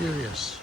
curious.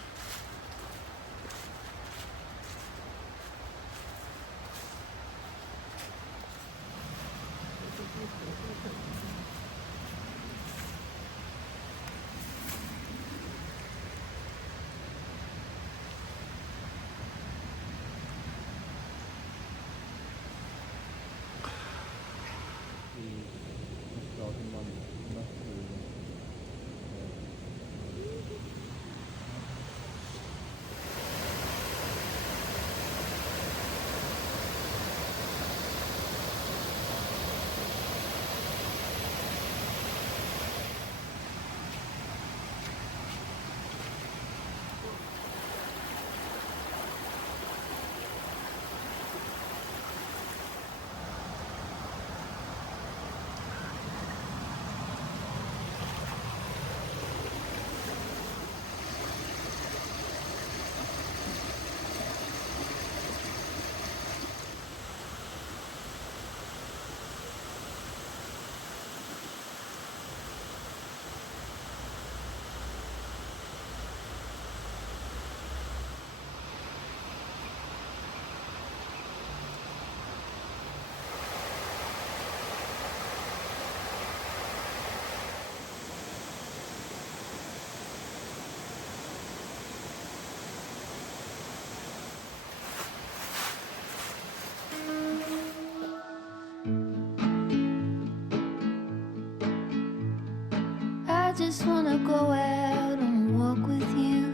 I just wanna go out on a walk with you.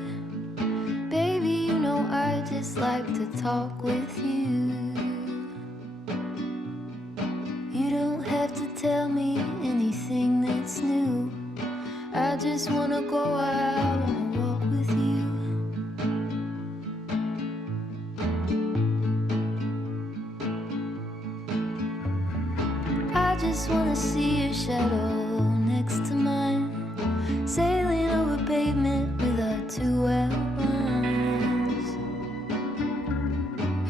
Baby, you know I just like to talk with you. You don't have to tell me anything that's new. I just wanna go out on a walk with you. I just wanna see your shadow next to mine, sailing over pavement with our two outlines.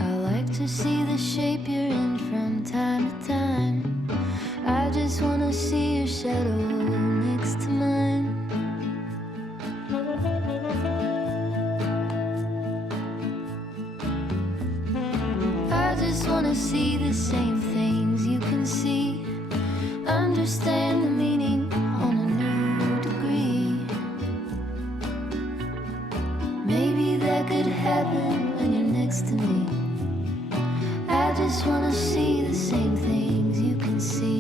I like to see the shape you're in from time to time. I just wanna see your shadow next to mine. I just wanna see the same things you can see, understand the meaning on a new degree. Maybe that could happen when you're next to me. I just wanna see the same things you can see.